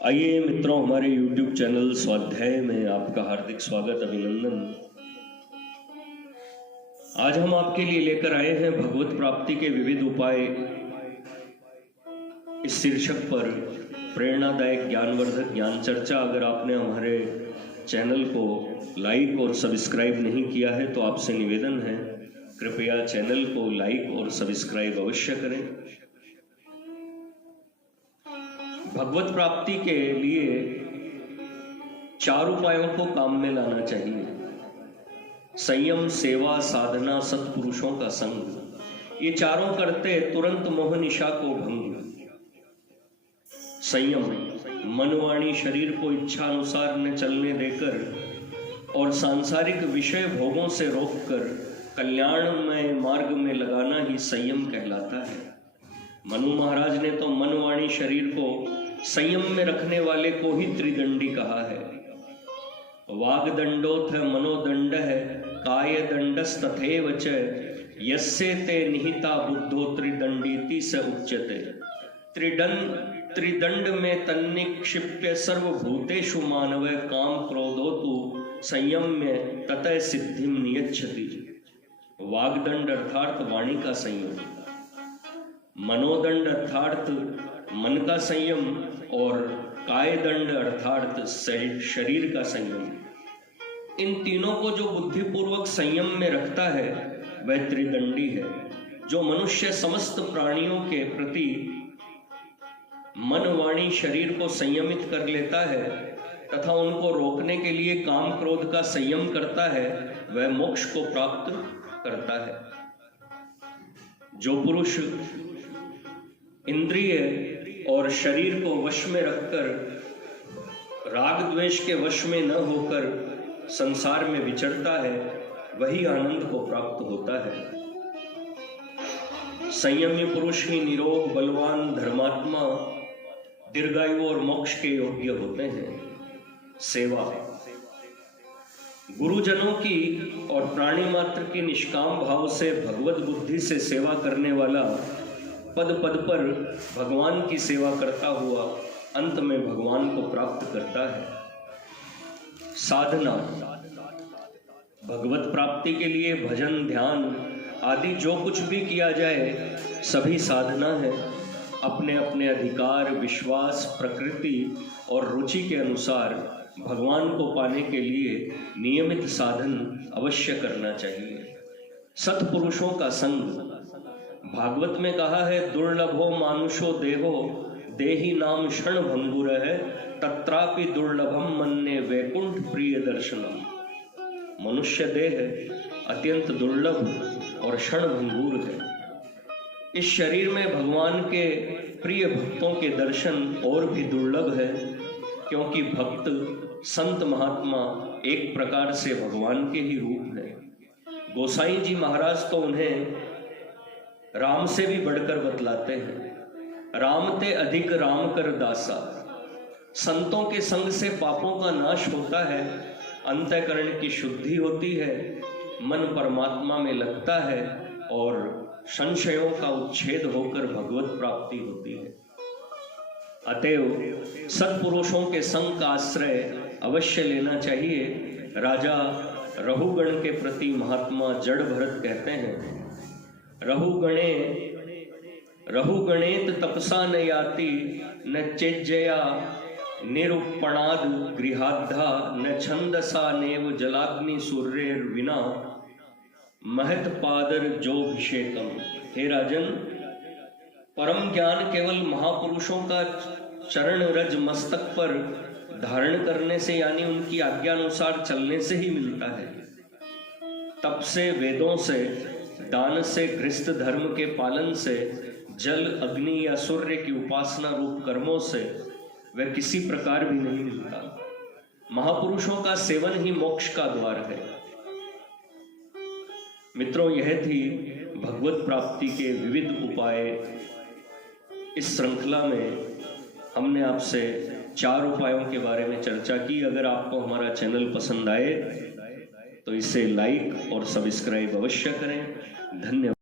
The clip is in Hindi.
आइए मित्रों, हमारे YouTube चैनल स्वाध्याय में आपका हार्दिक स्वागत, अभिनंदन। आज हम आपके लिए लेकर आए हैं भगवत प्राप्ति के विविध उपाय इस शीर्षक पर प्रेरणादायक ज्ञानवर्धक ज्ञान चर्चा। अगर आपने हमारे चैनल को लाइक और सब्सक्राइब नहीं किया है तो आपसे निवेदन है, कृपया चैनल को लाइक और सब्सक्राइब अवश्य करें। भगवत प्राप्ति के लिए 4 उपायों को काम में लाना चाहिए। संयम, सेवा, साधना, सत्पुरुषों का संग। ये चारों करते तुरंत मोह निशा को भंग। संयम, मन, वाणी, शरीर को इच्छा अनुसार न चलने देकर और सांसारिक विषय भोगों से रोककर कल्याणमय मार्ग में लगाना ही संयम कहलाता है। मनु महाराज ने तो मन, वाणी, शरीर को संयम में रखने वाले को ही त्रिदंडी कहा है। वागदंडोथ मनोदंड है, काय दंडस तथैव च, यस्से ते निहिता बुद्धो त्रिदंडीति स उच्यते। त्रिदंड में तन्निक्षिप्य सर्वभूतेषु मानव काम क्रोधोतु संयम्य ततः सिद्धिम नियच्छति। वागदंड अर्थात वाणी का संयम, मनोदंड अर्थात मन का संयम और कायदंड अर्थात शरीर का संयम। इन तीनों को जो बुद्धिपूर्वक संयम में रखता है वह त्रिदंडी है। जो मनुष्य समस्त प्राणियों के प्रति मन, वाणी, शरीर को संयमित कर लेता है तथा उनको रोकने के लिए काम क्रोध का संयम करता है, वह मोक्ष को प्राप्त करता है। जो पुरुष इंद्रिय और शरीर को वश में रखकर राग द्वेष के वश में न होकर संसार में विचरता है, वही आनंद को प्राप्त होता है। संयमी पुरुष ही निरोग, बलवान, धर्मात्मा, दीर्घायु और मोक्ष के योग्य होते हैं। सेवा, गुरुजनों की और प्राणी मात्र की निष्काम भाव से भगवत बुद्धि से सेवा करने वाला पद पद पर भगवान की सेवा करता हुआ अंत में भगवान को प्राप्त करता है। साधना, भगवत प्राप्ति के लिए भजन, ध्यान आदि जो कुछ भी किया जाए सभी साधना है। अपने अपने अधिकार, विश्वास, प्रकृति और रुचि के अनुसार भगवान को पाने के लिए नियमित साधन अवश्य करना चाहिए। सत्पुरुषों का संग, भागवत में कहा है, दुर्लभो मानुषो देहो देहि नाम क्षण भंगुर है, तत्रापि दुर्लभम मन्ने वैकुंठ प्रिय दर्शनम। मनुष्य देह अत्यंत दुर्लभ और क्षण भंगुर है। इस शरीर में भगवान के प्रिय भक्तों के दर्शन और भी दुर्लभ है, क्योंकि भक्त, संत, महात्मा एक प्रकार से भगवान के ही रूप है। गोसाई जी महाराज तो उन्हें राम से भी बढ़कर बतलाते हैं। राम ते अधिक राम कर दासा। संतों के संग से पापों का नाश होता है, अंतःकरण की शुद्धि होती है, मन परमात्मा में लगता है और संशयों का उच्छेद होकर भगवत प्राप्ति होती है। अतएव सत्पुरुषों के संग का आश्रय अवश्य लेना चाहिए। राजा रहुगण के प्रति महात्मा जड़ भरत कहते हैं, रहुगणेत तपसा न याति, न चेज्जया निरूपणाद गृहाद्धा, न छंदसा नेव जलाग्नि सूर्येर विना महत पादर जोभिषेकम। हे राजन, परम ज्ञान केवल महापुरुषों का चरण रज मस्तक पर धारण करने से, यानी उनकी आज्ञा अनुसार चलने से ही मिलता है। तप से, वेदों से, दान से, गृहस्थ धर्म के पालन से, जल, अग्नि या सूर्य की उपासना रूप कर्मों से वह किसी प्रकार भी नहीं मिलता। महापुरुषों का सेवन ही मोक्ष का द्वार है। मित्रों, यह थी भगवत प्राप्ति के विविध उपाय। इस श्रृंखला में हमने आपसे 4 उपायों के बारे में चर्चा की। अगर आपको हमारा चैनल पसंद आए तो इसे लाइक और सब्सक्राइब अवश्य करें। धन्यवाद।